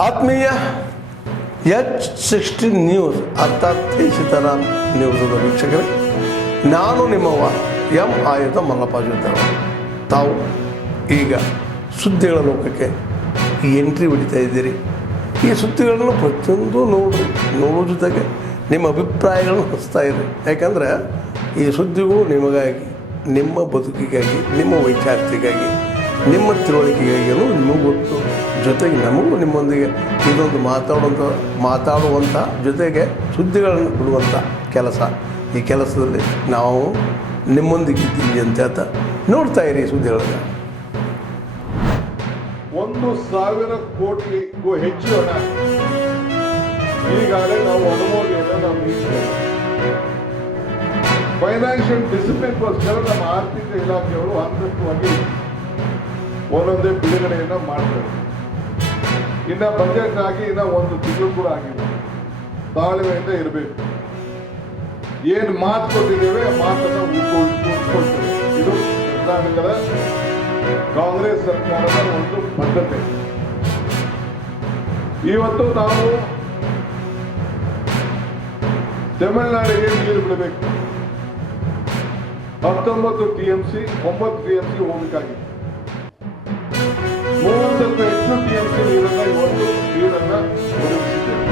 ಆತ್ಮೀಯ H16 news ಅರ್ಥಾತ್ ಸೀತಾರಾಮ್ ನ್ಯೂಸದ ವೀಕ್ಷಕರೇ, ನಾನು ನಿಮ್ಮವ ಎಂ ಆಯುಧ ಮಲ್ಲಪ್ಪ. ತಾವು ಈಗ ಸುದ್ದಿಗಳ ಲೋಕಕ್ಕೆ ಎಂಟ್ರಿ ಹೊಡಿತಾ ಇದ್ದೀರಿ. ಈ ಸುದ್ದಿಗಳನ್ನು ಪ್ರತಿಯೊಂದು ನೋಡೋ ಜೊತೆಗೆ ನಿಮ್ಮ ಅಭಿಪ್ರಾಯಗಳನ್ನು ಹಚ್ತಾ ಇರಿ. ಯಾಕಂದರೆ ಈ ಸುದ್ದಿಗಳು ನಿಮಗಾಗಿ, ನಿಮ್ಮ ಬದುಕಿಗಾಗಿ, ನಿಮ್ಮ ವೈಚಾರಿಕೆಗಾಗಿ, ನಿಮ್ಮ ತಿಳುವಳಿಕೆಗಾಗಿಯೂ ನಿಮಗೂ ಗೊತ್ತು. ಜೊತೆಗೆ ನಮಗೂ ನಿಮ್ಮೊಂದಿಗೆ ಇದೊಂದು ಮಾತಾಡುವಂಥ ಜೊತೆಗೆ ಸುದ್ದಿಗಳನ್ನು ಬಿಡುವಂಥ ಕೆಲಸ. ಈ ಕೆಲಸದಲ್ಲಿ ನಾವು ನಿಮ್ಮೊಂದಿಗೆ ಇದ್ದೀವಿ ಅಂತ ಹೇಳ್ತಾ ನೋಡ್ತಾ ಇರಿ ಸುದ್ದಿಗಳನ್ನು. 1,000 ಕೋಟಿಗೂ ಹೆಚ್ಚು ಹಣ ಈಗಾಗಲೇ ನಾವು ಅನುಮೋದನೆಯನ್ನು ನಾವು ನೀಡಿದ್ದೇವೆ. ಫೈನಾನ್ಷಿಯಲ್ ಡಿಸಿಪ್ಲಿನ್ಗೋಸ್ಕರ ನಮ್ಮ ಆರ್ಥಿಕ ಇಲಾಖೆಯವರು ಹಂತವಾಗಿ ಒಂದೊಂದೇ ಬಿಡುಗಡೆಯನ್ನ ಮಾಡ್ತಾರೆ. ಇನ್ನ ಬಜೆಟ್ ಆಗಿ ಇನ್ನ 1 ತಿಂಗಳು ಕೂಡ ಆಗಿಲ್ಲ. ತಾಳ್ಮೆಯಿಂದ ಇರಬೇಕು. ಏನು ಮಾತು ಕೊಟ್ಟಿದ್ದೇವೆ ಮಾತನ್ನ ಉಳಿಸ್ಕೊಳ್ತೇವೆ. ಇದು ಕರ್ನಾಟಕದ ಕಾಂಗ್ರೆಸ್ ಸರ್ಕಾರದ ಒಂದು ಬದ್ಧತೆ. ಇವತ್ತು ನಾವು ತಮಿಳುನಾಡಿಗೆ ನೀರು ಬಿಡಬೇಕು. 19 TMC 9 TMC ಹೋಗಬೇಕಾಗಿತ್ತು. 30ಕ್ಕೂ ಹೆಚ್ಚು TMC ನೀರನ್ನ ಇವತ್ತು ಒದಗಿಸಿದ್ದೇವೆ.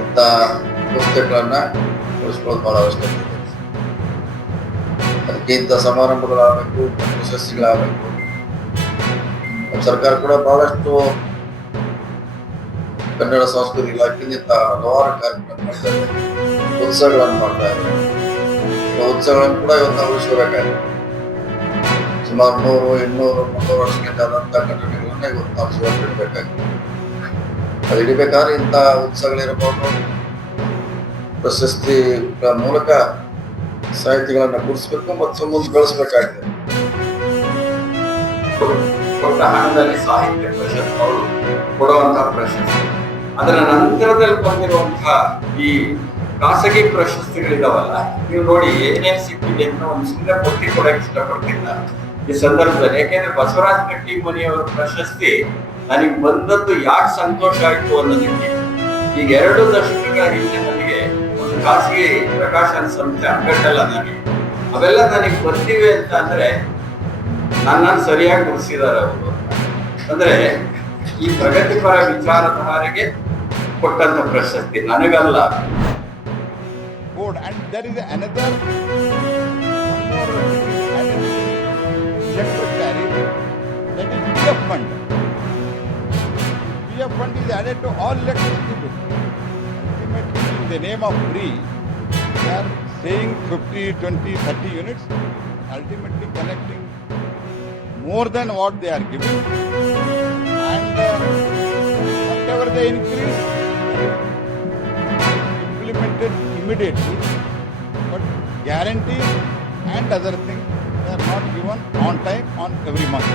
ಇಂಥ ಪುಸ್ತಕಗಳನ್ನ ಉಳಿಸ್ಕೊಳ್ಳೋದು ಬಹಳ ಅವಶ್ಯಕತೆ ಇದೆ. ಅದಕ್ಕೆ ಇಂಥ ಸಮಾರಂಭಗಳಾಗಬೇಕು, ಪ್ರಶಸ್ತಿಗಳಾಗಬೇಕು. ಸರ್ಕಾರ ಕೂಡ ಬಹಳಷ್ಟು ಕನ್ನಡ ಸಂಸ್ಕೃತಿ ಇಲಾಖೆಯಿಂದ ಹಲವಾರು ಕಾರ್ಯಕ್ರಮ ಮಾಡ್ತಾ ಇದೆ, ಉತ್ಸವಗಳನ್ನು ಮಾಡ್ತಾ ಇದೆ. ಉತ್ಸವಗಳನ್ನು ಕೂಡ ಇವತ್ತು ನಾವು ಉಳಿಸಬೇಕಾಗಿದೆ. ಸುಮಾರು 100, 200, 300 ವರ್ಷಕ್ಕಿಂತ ಆದಂಥ ಘಟನೆಗಳನ್ನ ಇವತ್ತು ನಾವು ಸುಧಾರಿಸಬೇಕಾಗಿದೆ. ಅದು ಹಿಡಿಬೇಕಾದ್ರೆ ಇಂಥ ಉತ್ಸವಗಳಿರಬಹುದು, ಪ್ರಶಸ್ತಿಗಳ ಮೂಲಕ ಸಾಹಿತಿಗಳನ್ನ ಗುರುತಿಸಬೇಕು ಮತ್ತು ಮುಂದೆ ಬೆಳೆಸಬೇಕಾಗಿದೆ. ಕೊಟ್ಟ ಹಣದಲ್ಲಿ ಸಾಹಿತ್ಯ ಪ್ರಶಸ್ತಿ ಅವರು ಕೊಡುವಂತಹ ಪ್ರಶಸ್ತಿ, ಅದರ ನಂತರದಲ್ಲಿ ಬಂದಿರುವಂತಹ ಈ ಖಾಸಗಿ ಪ್ರಶಸ್ತಿಗಳಿದಾವಲ್ಲ, ನೀವು ನೋಡಿ ಏನೇನು ಸಿಕ್ಕಿದೆ ಅಂತ ಒಂದು ಸುಮ್ಮನೆ ಪಟ್ಟಿ ಕೊಡಕ್ಕೆ ಇಷ್ಟಪಡ್ತಿಲ್ಲ ಈ ಸಂದರ್ಭದಲ್ಲಿ. ಯಾಕೆಂದ್ರೆ ಬಸವರಾಜ್ ಕಟ್ಟಿಮನಿಯವರ ಪ್ರಶಸ್ತಿ ನನಗೆ ಬಂದದ್ದು ಯಾಕೆ ಸಂತೋಷ ಆಯ್ತು ಅನ್ನೋದಕ್ಕೆ, ಈಗ 2 ದಶಕಗಳ ಹಿಂದೆ ನನಗೆ ಒಂದು ಖಾಸಗಿ ಪ್ರಕಾಶನ ಸಂಸ್ಥೆ ಅಂಗಟ್ಟಲ್ಲ ಅವೆಲ್ಲ ನನಗೆ ಬರ್ತಿವೆ ಅಂತ ಅಂದ್ರೆ ನನ್ನನ್ನು ಸರಿಯಾಗಿ ಗುರುತಿಸಿದ್ದಾರೆ ಅವರು. ಅಂದ್ರೆ ಈ ಪ್ರಗತಿಪರ ವಿಚಾರಧಾರೆಗೆ ಕೊಟ್ಟಂತ ಪ್ರಶಸ್ತಿ ನನಗಲ್ಲ. And there is another electric tariff, that is PF fund. PF fund is added to all electricity bills. Ultimately, in the name of free, they are saying 50, 20, 30 units, ultimately collecting more than what they are giving. And whatever they increase, implemented immediately, but guarantees and other things they are not given on time on every month.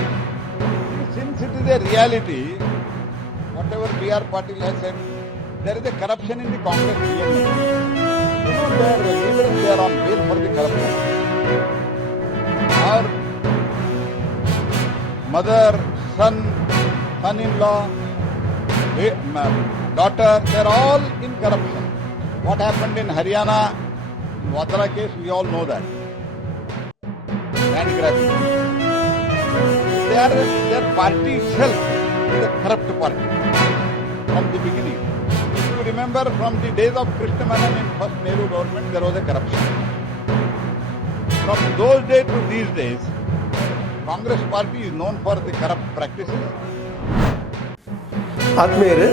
Since it is a reality, whatever B.R. Patil has said, there is a corruption in the Congress DNA. You know, their leaders, they are on bail for the corruption. Our mother, son-in-law, daughter, they are all in corruption. What happened in Haryana, in Vadra case, we all know that. Land grabbing. Their party itself is a corrupt party from the beginning. If you remember, from the days of Krishna Menon in first Nehru government, there was a corruption. From those days to these days, Congress party is known for the corrupt practices. ಆದ್ಮೇಲೆ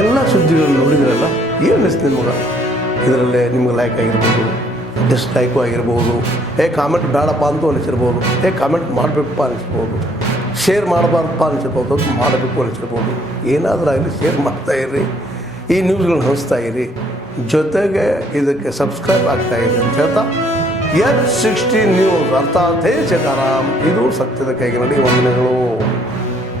ಎಲ್ಲ ಸುದ್ದಿಗಳನ್ನು ನೋಡಿದ್ರಲ್ಲ ಏನು ಅನಿಸ್ತು ನಿಮ್ಗೆ? ಇದರಲ್ಲೇ ನಿಮ್ಗೆ like ಆಗಿರ್ಬೋದು, ಡಿಸ್ಲೈಕು ಆಗಿರ್ಬೋದು, ಕಾಮೆಂಟ್ ಬೇಡಪ್ಪ ಅಂತೂ ಅನಿಸಿರ್ಬೋದು, ಕಾಮೆಂಟ್ ಮಾಡಬೇಕಪ್ಪ ಅನಿಸ್ಬೋದು, ಶೇರ್ ಮಾಡಬಾರ್ದಪ್ಪ ಅನಿಸಿರ್ಬೋದು, ಅದು ಮಾಡಬೇಕು ಅನಿಸಿರ್ಬೋದು. ಏನಾದರೂ ಆಗಲಿ ಶೇರ್ ಮಾಡ್ತಾಯಿರ್ರಿ, ಈ ನ್ಯೂಸ್ಗಳನ್ನ ಹಂಚ್ತಾ ಇರಿ, ಜೊತೆಗೆ ಇದಕ್ಕೆ ಸಬ್ಸ್ಕ್ರೈಬ್ ಆಗ್ತಾಯಿರಿ ಅಂತ ಹೇಳ್ತಾ H60 ನ್ಯೂಸ್ ಅರ್ಥಾತ್ ಹೇ ಸೀತಾರಾಮ್, ಇದು ಸತ್ಯದ ಕೈಗೆ ನಡಿ. ವಂದನೆಗಳು.